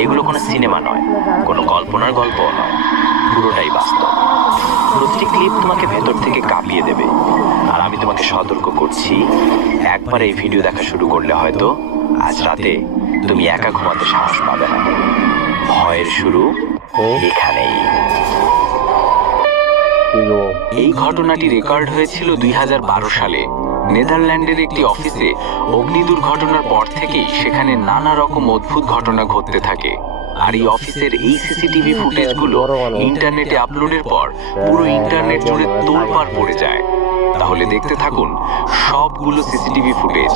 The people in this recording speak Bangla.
এগুলো কোনো সিনেমা নয়, কোনো কল্পনার গল্পও নয়, পুরোটাই বাস্তব। প্রতিটি ক্লিপ তোমাকে ভেতর থেকে কাঁপিয়ে দেবে। আর আমি তোমাকে সতর্ক করছি, একবার এই ভিডিও দেখা শুরু করলে হয়তো আজ রাতে তুমি একা ঘুমাতে সাহস পাবে না। ভয়ের শুরু এখানেই। এই ঘটনাটি রেকর্ড হয়েছিল 2012 সালে নেদারল্যান্ডের একটি অফিসে। অগ্নি দুর্ঘটনার পর থেকেই সেখানে নানা রকম অদ্ভুত ঘটনা ঘটতে থাকে। আর এই অফিসের এই সিসিটিভি ফুটেজগুলো ইন্টারনেটে আপলোডের পর পুরো ইন্টারনেট জুড়ে তোলপাড় পড়ে যায়। তাহলে দেখতে থাকুন সবগুলো সিসিটিভি ফুটেজ